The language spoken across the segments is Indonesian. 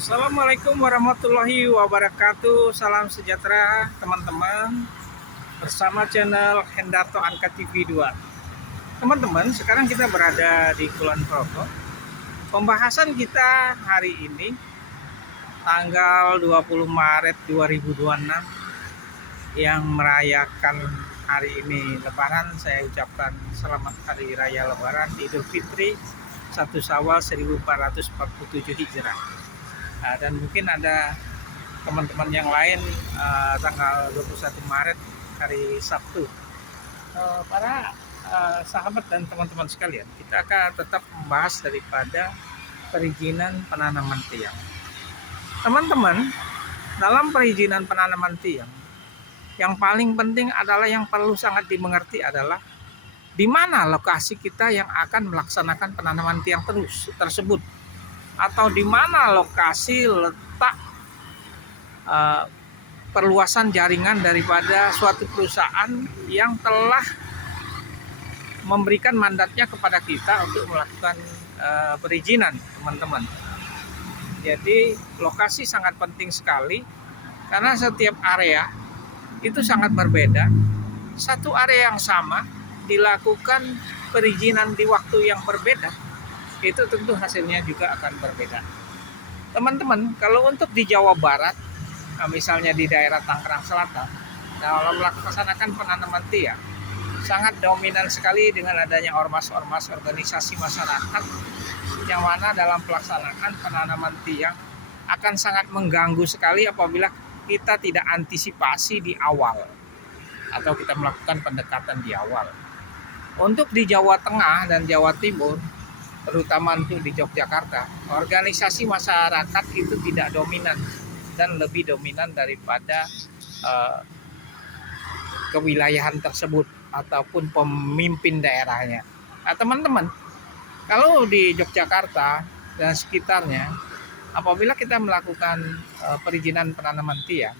Assalamualaikum warahmatullahi wabarakatuh. Salam sejahtera teman-teman. Bersama channel Hendarto Angka TV 2. Teman-teman, sekarang kita berada di Kulon Progo. Pembahasan kita hari ini tanggal 20 Maret 2026 yang merayakan hari ini Lebaran. Saya ucapkan selamat hari raya Lebaran Idul Fitri 1 Syawal 1447 Hijrah. Dan mungkin ada teman-teman yang lain tanggal 21 Maret hari Sabtu. Para sahabat dan teman-teman sekalian, kita akan tetap membahas daripada perizinan penanaman tiang. Teman-teman, dalam perizinan penanaman tiang, yang paling penting adalah yang perlu sangat dimengerti adalah di mana lokasi kita yang akan melaksanakan penanaman tiang tersebut, atau di mana lokasi letak perluasan jaringan daripada suatu perusahaan yang telah memberikan mandatnya kepada kita untuk melakukan perizinan, teman-teman. Jadi lokasi sangat penting sekali karena setiap area itu sangat berbeda. Satu area yang sama dilakukan perizinan di waktu yang berbeda, itu tentu hasilnya juga akan berbeda. Teman-teman, kalau untuk di Jawa Barat, misalnya di daerah Tangerang Selatan, dalam melaksanakan penanaman tiang, sangat dominan sekali dengan adanya ormas-ormas organisasi masyarakat, yang mana dalam pelaksanaan penanaman tiang akan sangat mengganggu sekali apabila kita tidak antisipasi di awal, atau kita melakukan pendekatan di awal. Untuk di Jawa Tengah dan Jawa Timur, terutama untuk di Yogyakarta, organisasi masyarakat itu tidak dominan dan lebih dominan daripada kewilayahan tersebut ataupun pemimpin daerahnya. Nah, teman-teman, kalau di Yogyakarta dan sekitarnya, apabila kita melakukan perizinan penanaman tiang,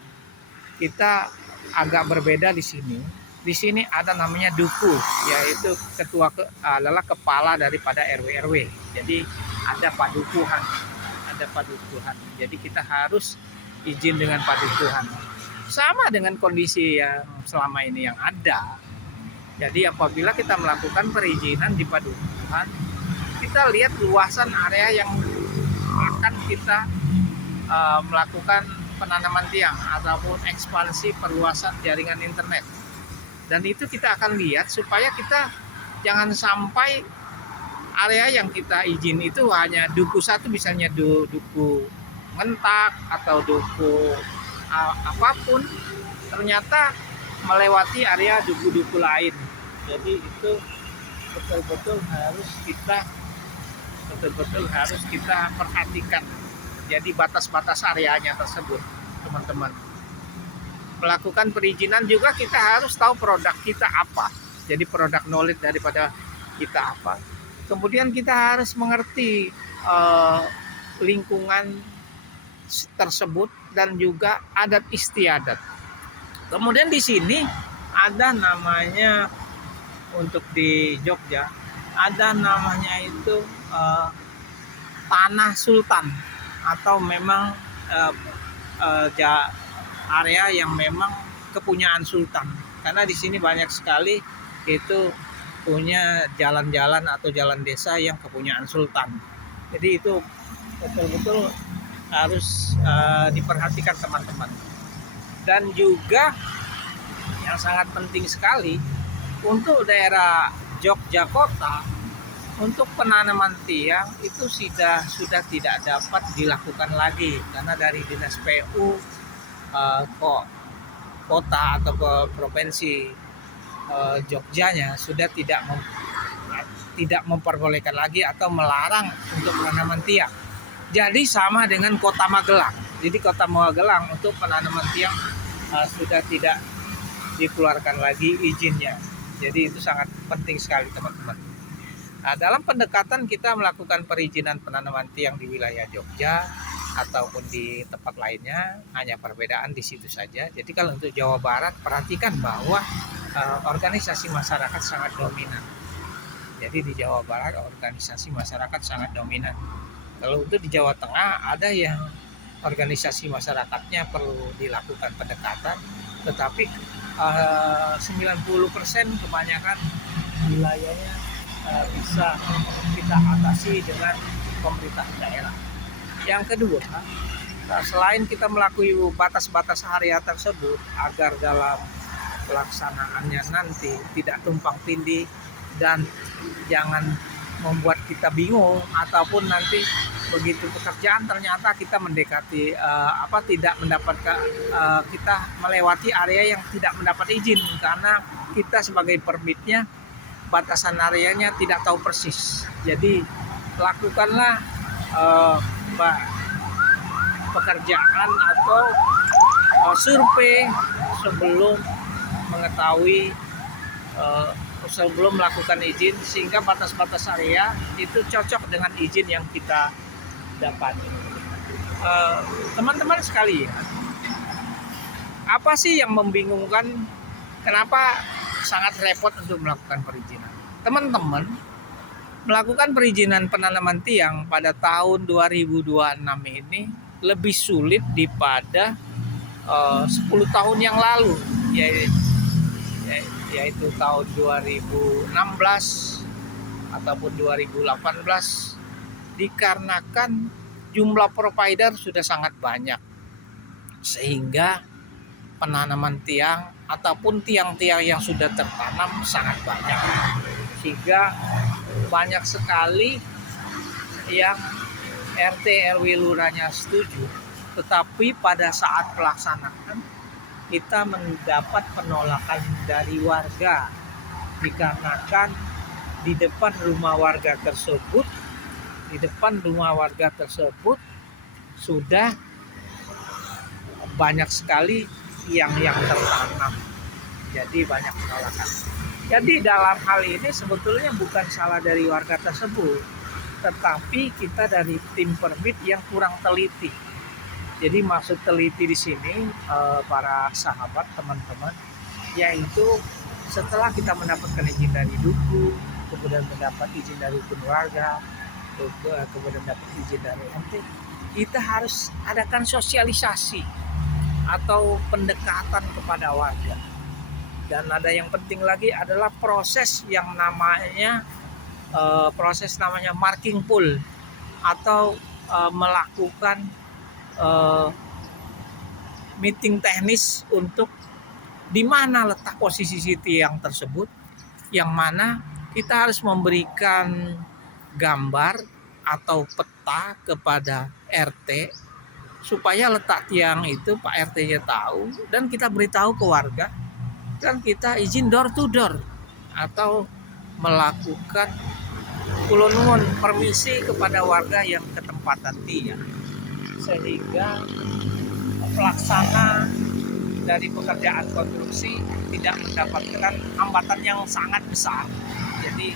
kita agak berbeda di sini. Di sini ada namanya duku, yaitu adalah kepala daripada RW. Jadi ada padukuhan, Jadi kita harus izin dengan padukuhan. Sama dengan kondisi yang selama ini yang ada. Jadi apabila kita melakukan perizinan di padukuhan, kita lihat luasan area yang akan kita melakukan penanaman tiang ataupun ekspansi perluasan jaringan internet. Dan itu kita akan lihat supaya kita jangan sampai area yang kita izin itu hanya duku satu, misalnya duku ngentak atau duku apapun, ternyata melewati area duku-duku lain. Jadi itu betul-betul harus kita perhatikan. Jadi batas-batas areanya tersebut, teman-teman. Melakukan perizinan juga kita harus tahu produk kita apa. Jadi produk knowledge daripada kita apa. Kemudian kita harus mengerti lingkungan tersebut dan juga adat istiadat. Kemudian di sini ada namanya, untuk di Jogja ada namanya itu tanah sultan, atau memang area yang memang kepunyaan sultan, karena di sini banyak sekali itu punya jalan-jalan atau jalan desa yang kepunyaan sultan. Jadi itu betul-betul harus diperhatikan, teman-teman. Dan juga yang sangat penting sekali untuk daerah Yogyakarta, untuk penanaman tiang itu sudah tidak dapat dilakukan lagi karena dari dinas PU kota atau ke provinsi Jogjanya sudah tidak memperbolehkan lagi atau melarang untuk penanaman tiang. Jadi sama dengan kota Magelang. Jadi kota Magelang untuk penanaman tiang sudah tidak dikeluarkan lagi izinnya. Jadi itu sangat penting sekali, teman-teman. Nah, dalam pendekatan kita melakukan perizinan penanaman tiang di wilayah Jogja ataupun di tempat lainnya, hanya perbedaan di situ saja. Jadi kalau untuk Jawa Barat, perhatikan bahwa organisasi masyarakat sangat dominan. Jadi di Jawa Barat organisasi masyarakat sangat dominan. Kalau untuk di Jawa Tengah ada yang organisasi masyarakatnya perlu dilakukan pendekatan, tetapi 90% kebanyakan wilayahnya bisa kita atasi dengan pemerintah daerah. Yang kedua, selain kita melalui batas-batas area tersebut agar dalam pelaksanaannya nanti tidak tumpang tindih dan jangan membuat kita bingung, ataupun nanti begitu pekerjaan ternyata kita mendekati tidak mendapatkan kita melewati area yang tidak mendapat izin karena kita sebagai permitnya batasan areanya tidak tahu persis. Jadi lakukanlah pekerjaan atau survei sebelum mengetahui sebelum melakukan izin, sehingga batas-batas area itu cocok dengan izin yang kita dapat. Teman-teman sekalian, apa sih yang membingungkan? Kenapa sangat repot untuk melakukan perizinan? Teman-teman, melakukan perizinan penanaman tiang pada tahun 2026 ini lebih sulit daripada 10 tahun yang lalu, yaitu tahun 2016 ataupun 2018, dikarenakan jumlah provider sudah sangat banyak, sehingga penanaman tiang ataupun tiang-tiang yang sudah tertanam sangat banyak, sehingga banyak sekali yang RT RW lurahnya setuju, tetapi pada saat pelaksanaan kita mendapat penolakan dari warga, dikarenakan di depan rumah warga tersebut sudah banyak sekali yang tertanam, jadi banyak penolakan. Jadi dalam hal ini sebetulnya bukan salah dari warga tersebut, tetapi kita dari tim permit yang kurang teliti. Jadi maksud teliti di sini para sahabat, teman-teman, yaitu setelah kita mendapatkan izin dari duku, kemudian mendapat izin dari rukun warga, kemudian dapat izin dari RT, kita harus adakan sosialisasi atau pendekatan kepada warga. Dan ada yang penting lagi adalah proses yang namanya marking pool atau melakukan meeting teknis untuk di mana letak posisi tiang tersebut, yang mana kita harus memberikan gambar atau peta kepada RT supaya letak tiang itu Pak RT-nya tahu dan kita beritahu ke warga, dan kita izin door to door atau melakukan kulonwon permisi kepada warga yang ketempatan tiang, sehingga pelaksana dari pekerjaan konstruksi tidak mendapatkan hambatan yang sangat besar. Jadi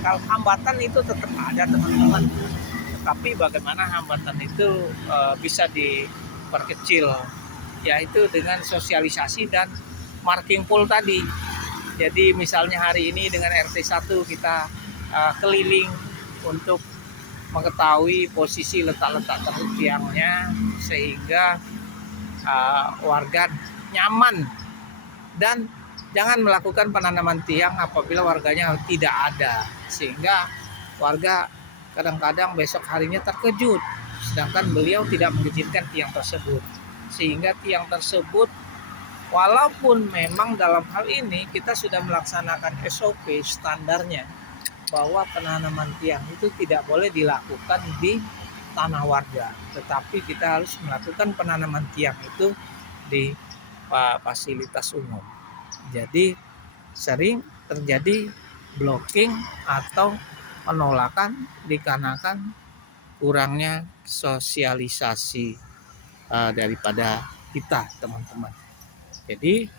kalau hambatan itu tetap ada, teman-teman, tapi bagaimana hambatan itu bisa diperkecil, yaitu dengan sosialisasi dan marking pool tadi. Jadi misalnya hari ini dengan RT 1 kita keliling untuk mengetahui posisi letak-letak tiangnya, sehingga warga nyaman, dan jangan melakukan penanaman tiang apabila warganya tidak ada, sehingga warga kadang-kadang besok harinya terkejut sedangkan beliau tidak mengizinkan tiang tersebut, sehingga tiang tersebut walaupun memang dalam hal ini kita sudah melaksanakan SOP standarnya bahwa penanaman tiang itu tidak boleh dilakukan di tanah warga, tetapi kita harus melakukan penanaman tiang itu di fasilitas umum. Jadi sering terjadi blocking atau penolakan dikarenakan kurangnya sosialisasi daripada kita, teman-teman. Jadi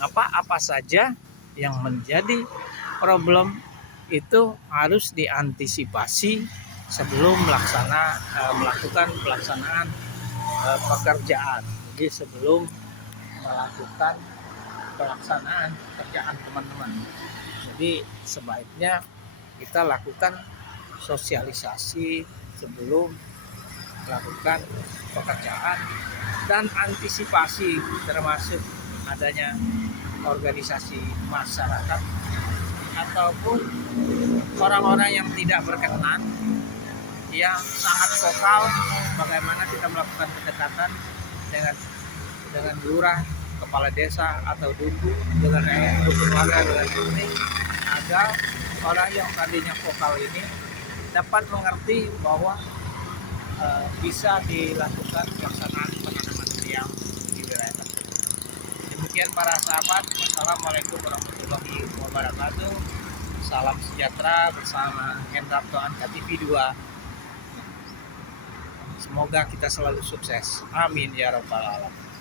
apa saja yang menjadi problem itu harus diantisipasi sebelum melakukan pelaksanaan pekerjaan. Jadi sebelum melakukan pelaksanaan pekerjaan, teman-teman, jadi sebaiknya kita lakukan sosialisasi sebelum melakukan pekerjaan dan antisipasi, termasuk adanya organisasi masyarakat ataupun orang-orang yang tidak berkenan yang sangat vokal, bagaimana kita melakukan pendekatan dengan lurah, kepala desa atau dukun, dengan dukun warga, dengan ini, agar orang yang tadinya vokal ini dapat mengerti bahwa bisa dilakukan pelaksanaan penanaman yang di wilayah tersebut. Demikian para sahabat, wassalamualaikum warahmatullahi wabarakatuh. Salam sejahtera bersama Hendarto Anka TV 2. Semoga kita selalu sukses. Amin ya rabbal alamin.